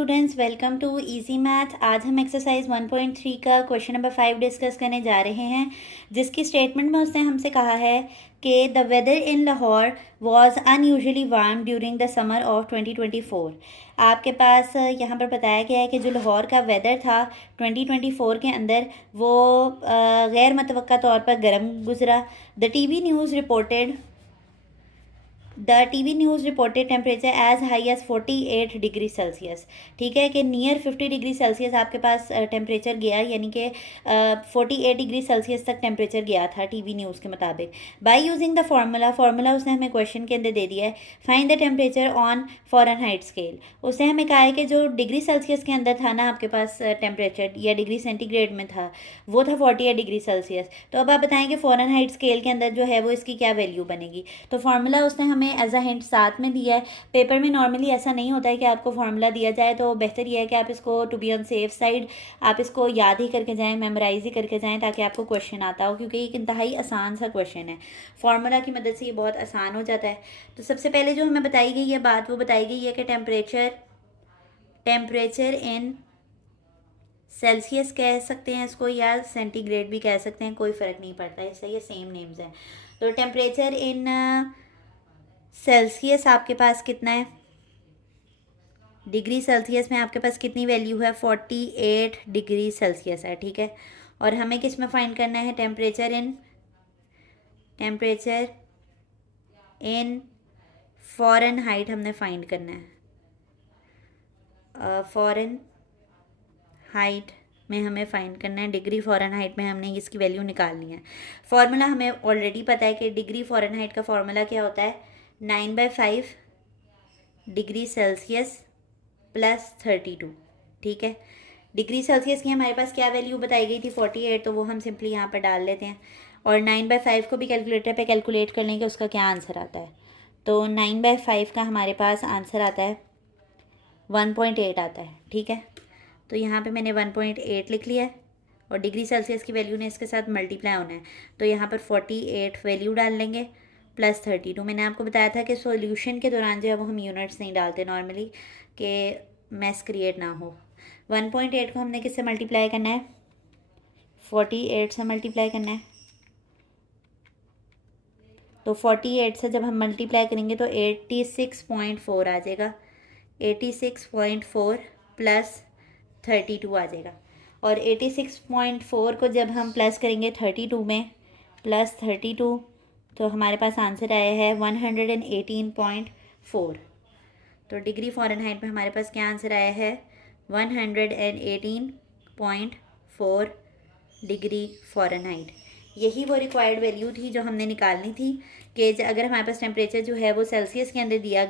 Students, welcome to easy math. आज हम exercise 1.3 का क्वेश्चन नंबर 5 डिस्कस करने जा रहे हैं, जिसकी स्टेटमेंट में उसने हमसे कहा है कि the weather in Lahore was unusually warm during the summer of 2024। आपके पास यहाँ पर बताया गया है कि जो लाहौर का वेदर था 2024 के अंदर वो गैर मुतवक्का तौर पर गर्म गुजरा। The TV news reported temperature as high as 48 degree Celsius. ठीक है कि नियर 50 डिग्री सेल्सियस आपके पास टेम्परेचर गया, यानी कि 48 डिग्री सेल्सियस तक टेम्परेचर गया था टीवी न्यूज़ के मुताबिक। बाय यूजिंग द फार्मूला उसने हमें क्वेश्चन के अंदर दे दिया है, find the temperature on Fahrenheit scale. उसने हमें कहा है कि जो डिग्री सेल्सियस के अंदर था ना आपके पास टेम्परेचर, या डिग्री सेंटीग्रेड में था, वो था 48 डिग्री सेल्सियस। तो अब आप बताएं कि फ़ारेनहाइट स्केल के अंदर जो है वो इसकी क्या वैल्यू बनेगी। तो फार्मूला उसने हमें एज अ हिंट साथ में दिया है। पेपर में नॉर्मली ऐसा नहीं होता है कि आपको फार्मूला दिया जाए, तो बेहतर यह है कि आप इसको to be on safe side आप इसको याद ही करके जाएं, मेमोराइज ही करके जाएं, ताकि आपको क्वेश्चन आता हो, क्योंकि एक इंतहाई आसान सा क्वेश्चन है। फार्मूला की मदद से ये बहुत आसान हो जाता है। तो सबसे पहले जो हमें बताई गई है बात, वो बताई गई है कि टेम्परेचर इन सेल्सियस कह सकते हैं इसको, या सेंटीग्रेड भी कह सकते हैं, कोई फ़र्क नहीं पड़ता है, इससे ये सेम नेम्स हैं। तो टेम्परेचर इन सेल्सियस आपके पास कितना है, डिग्री सेल्सियस में आपके पास कितनी वैल्यू है, 48 डिग्री सेल्सियस है। ठीक है, और हमें किस में फाइंड करना है, टेम्परेचर इन फ़ारेनहाइट हमने फाइंड करना है। फ़ारेनहाइट में हमें फाइंड करना है, डिग्री फ़ारेनहाइट में हमने इसकी वैल्यू निकालनी है। फार्मूला हमें ऑलरेडी पता है कि डिग्री फ़ारेनहाइट का फार्मूला क्या होता है, 9/5 डिग्री सेल्सियस प्लस 32। ठीक है, डिग्री सेल्सियस की हमारे पास क्या वैल्यू बताई गई थी, 48, तो वो हम सिंपली यहाँ पर डाल लेते हैं। और 9/5 को भी कैलकुलेटर पे कैलकुलेट कर लेंगे, उसका क्या आंसर आता है। तो 9/5 का हमारे पास आंसर आता है 1.8 आता है। ठीक है, तो यहाँ पे मैंने 1.8 लिख लिया है, और डिग्री सेल्सियस की वैल्यू ने इसके साथ मल्टीप्लाई होना है, तो यहाँ पर 48 वैल्यू डाल लेंगे प्लस 32। मैंने आपको बताया था कि सॉल्यूशन के दौरान जो है वो हम यूनिट्स नहीं डालते नॉर्मली, कि मैस क्रिएट ना हो। 1.8 को हमने किससे मल्टीप्लाई करना है, 48 से मल्टीप्लाई करना है। तो 48 से जब हम मल्टीप्लाई करेंगे तो 86.4 आ जाएगा, 86.4 प्लस 32 आ जाएगा। और 86.4 को जब हम प्लस करेंगे 32 में, प्लस 32, तो हमारे पास आंसर आया है 118.4। तो डिग्री फ़ारेनहाइट में हमारे पास क्या आंसर आया है, 118.4 डिग्री फ़ारेनहाइट। यही वो रिक्वायर्ड वैल्यू थी जो हमने निकालनी थी, कि अगर हमारे पास टेम्परेचर जो है वो सेल्सियस के अंदर दिया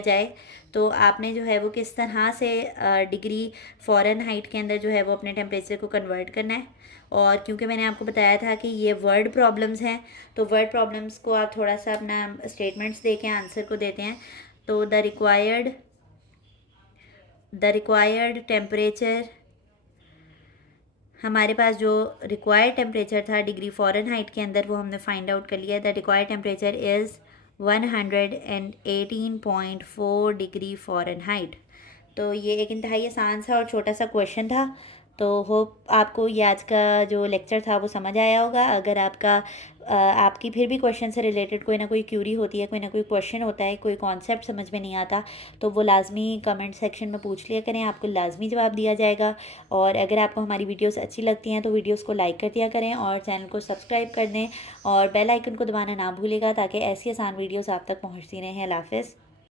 जाए, तो आपने जो है वो किस तरह से डिग्री फ़ारेनहाइट के अंदर जो है वो अपने टेम्परेचर को कन्वर्ट करना है। और क्योंकि मैंने आपको बताया था कि ये वर्ड प्रॉब्लम्स हैं, तो वर्ड प्रॉब्लम्स को आप थोड़ा सा अपना स्टेटमेंट्स दे के आंसर को देते हैं। तो द रिक्वायर्ड टेम्परेचर, हमारे पास जो रिक्वायर्ड टेम्परेचर था डिग्री फ़ारेनहाइट के अंदर, वो हमने फाइंड आउट कर लिया। The required temperature is 118.4 degree Fahrenheit. तो ये एक इंतहाई आसान सा और छोटा सा क्वेश्चन था। तो होप आपको ये आज का जो लेक्चर था वो समझ आया होगा। अगर आपकी फिर भी क्वेश्चन से रिलेटेड कोई ना कोई क्यूरी होती है, कोई ना कोई क्वेश्चन होता है, कोई कॉन्सेप्ट समझ में नहीं आता, तो वो लाजमी कमेंट सेक्शन में पूछ लिया करें, आपको लाजमी जवाब दिया जाएगा। और अगर आपको हमारी वीडियोस अच्छी लगती हैं तो वीडियोस को लाइक कर दिया करें, और चैनल को सब्सक्राइब कर दें, और बेल आइकन को दबाना ना भूलिएगा, ताकि ऐसी आसान वीडियोस आप तक पहुंचती रहें। अल्लाह हाफ़िज़।